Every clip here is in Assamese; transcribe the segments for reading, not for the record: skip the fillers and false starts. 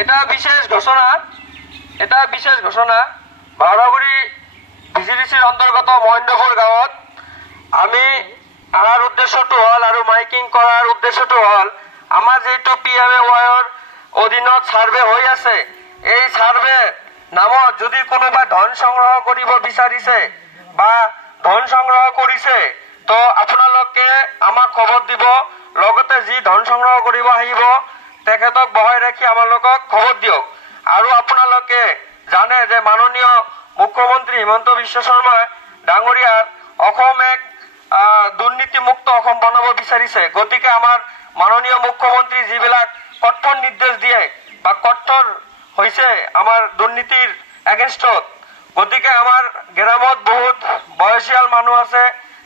এটা বিশেষ ঘোষণা ভাওৰাগুড়ি ভিজিডিসিৰ অন্তৰ্গত মহেন্দ্ৰপুৰ গাঁৱত আমি আহাৰ উদ্দেশ্যটো হল আৰু মাইকিং কৰাৰ উদ্দেশ্যটো হল আমাৰ যেটো PMAYৰ অধীনত সাৰ্ভে হৈ আছে এই সাৰ্ভে নামত যদি কোনোবা ধন সংগ্ৰহ কৰিব বিচাৰিছে বা ধন সংগ্ৰহ কৰিছে তো আপোনালোকে আমাক খবৰ দিব লগতে যি ধন সংগ্ৰহ কৰিব আহিব তেখেতক বহাই ৰাখি আমালোকক খবৰ দিয়ক আৰু আপোনালোকে জানে যে মাননীয় মুখ্যমন্ত্ৰী হিমন্ত বিশ্ব শৰ্মা ডাঙৰীয়াৰ অসম এক দুৰ্নীতিমুক্ত অসম বনাব বিচাৰিছে গতিকে আমাৰ মাননীয় মুখ্যমন্ত্ৰী যিবিলাক কঠোৰ নিৰ্দেশ দিয়ে বা কঠোৰ হৈছে আমাৰ দুৰ্নীতিৰ এগেইনষ্টত গতিকে আমাৰ গ্ৰামত বহুত বয়সীয়াল মানুহ আছে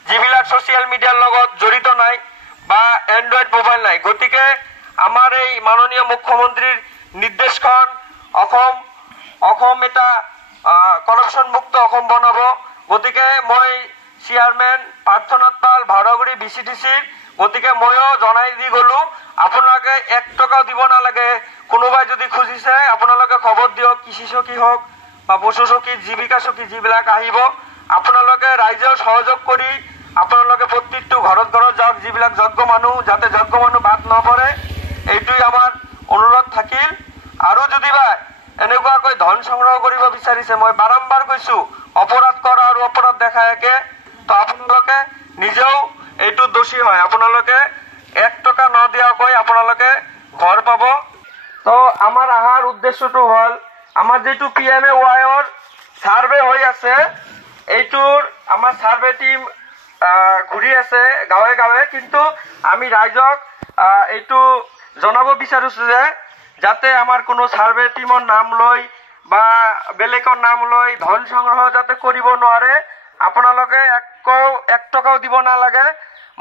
যিবিলাক সোশ্যাল মিডিয়াৰ লগত জড়িত নাই বা এন্ড্ৰইড মোবাইল নাই গতিকে আমাৰ এই মাননীয় মুখ্যমন্ত্ৰীৰ নিৰ্দেশখন অসম এটা কৰপশন মুক্ত অসম বনাব গতিকে মই চেয়াৰম্যান পাৰ্থনাথ পাল ভাওৰাগুৰি VCDCৰ গতিকে ময়ো জনাই দি গলো আপোনালোকে 1 টকাও দিব নালাগে কোনোবাই যদি খুজিছে আপোনালোকে খবৰ দিয়ক কৃষি চকী হওক বা পশু চকী জীৱিকা চকী যিবিলাক আহিব আপোনালোকে ৰাইজৰ সহযোগ কৰি আপোনালোকে প্ৰত্যেকটো ঘৰত যাওক যিবিলাক যোগ্য মানুহ যাতে যোগ্য মানুহ বাদ নপৰে এইটোই আমাৰ অনুৰোধ থাকিল আৰু যদিবা এনেকুৱাকৈ ধন সংগ্ৰহ কৰিব বিচাৰিছে মই বাৰম্বাৰ কৈছো অপৰাধ কৰা আৰু অপৰাধ দেখা একে তো আপোনালোকে নিজেও এইটো দোষী হয় আপোনালোকে 1 টকা নদিয়াকৈ আপোনালোকে ঘৰ পাব তো আমাৰ আহাৰ উদ্দেশ্যটো হল আমাৰ যেটো PMAYৰ সাৰ্ভে হৈ আছে এইটোৰ আমাৰ সাৰ্ভে টিম ঘূৰি আছে গাঁৱে গাঁৱে কিন্তু আমি ৰাইজক এইটো জনাব বিচাৰিছো যে যাতে আমাৰ কোনো সাৰ্ভে টিমৰ নাম লৈ বা বেলেগৰ নাম লৈ ধন সংগ্ৰহ যাতে কৰিব নোৱাৰে আপোনালোকে 1 টকাও দিব নালাগে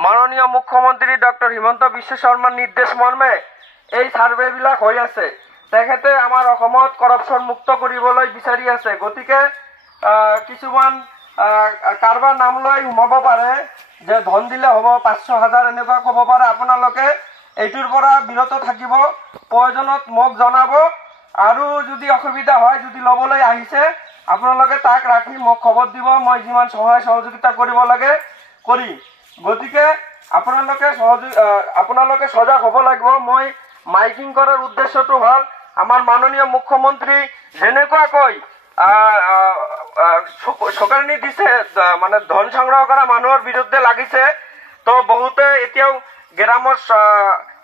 মাননীয় মুখ্যমন্ত্ৰী ডক্টৰ হিমন্ত বিশ্ব শৰ্মাৰ নিৰ্দেশ মৰ্মে এই সাৰ্ভে বিলাক হৈ আছে তেখেতে আমাৰ অসমত কৰপশন মুক্ত কৰিবলৈ বিচাৰি আছে গতিকে কিছুমান কাৰবাৰ নাম লৈ সোমাব পাৰে যে ধন দিলে হ'ব 500,000 এনেকুৱা ক'ব পাৰে আপোনালোকে এইটোৰ পৰা বিৰত থাকিব প্ৰয়োজনত মোক জনাব আৰু যদি অসুবিধা হয় যদি লবলৈ আহিছে আপোনালোকে তাক ৰাখি মোক খবৰ দিব মই যিমান সহায় সহযোগিতা কৰিব লাগে কৰি গতিকে আপোনালোকে সজাগ হ'ব লাগিব মই মাইকিং কৰাৰ উদ্দেশ্যটো হল আমাৰ মাননীয় মুখ্যমন্ত্ৰী যেনেকুৱাকৈ চৰকাৰী দিছে মানে ধন সংগ্ৰহ কৰা মানুহৰ বিৰুদ্ধে লাগিছে তো বহুতে এতিয়াও গ্ৰামৰ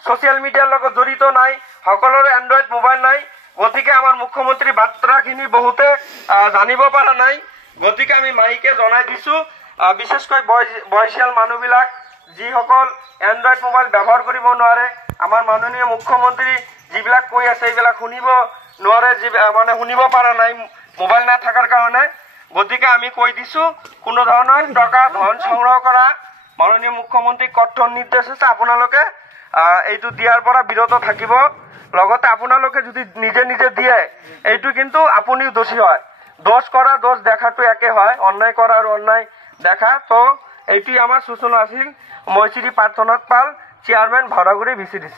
সোশ্যাল মিডিয়াৰ লগত জড়িত নাই সকলোৰে এন্ড্ৰইড মোবাইল নাই গতিকে আমাৰ মুখ্যমন্ত্ৰী বাৰ্তাখিনি বহুতে জানিব পৰা নাই গতিকে আমি মাইকে জনাই দিছো বিশেষকৈ বয়সীয়াল মানুহবিলাক যিসকল এন্ড্ৰইড মোবাইল ব্যৱহাৰ কৰিব নোৱাৰে আমাৰ মাননীয় মুখ্যমন্ত্ৰী যিবিলাক কৈ আছে এইবিলাক শুনিব নোৱাৰে মানে শুনিব পৰা নাই মোবাইল না থাকাৰ কাৰণে গতিকে আমি কৈ দিছো কোনো ধৰণৰ টকা ধন সংগ্ৰহ কৰা মাননীয় মুখ্যমন্ত্ৰী কঠোৰ নিৰ্দেশ আছে আপোনালোকে এইটো দিয়াৰ পৰা বিৰত থাকিব লগতে আপোনালোকে যদি নিজে নিজে দিয়ে এইটো কিন্তু আপুনিও দোষী হয় দোষ কৰা দোষ দেখাটো একে হয় অন্যায় কৰা আৰু অন্যায় দেখা তো এইটোই আমাৰ সূচনা আছিল মই শ্ৰী পাৰ্থনাথ পাল চেয়াৰম্যান ভাওৰাগুৰি VCDC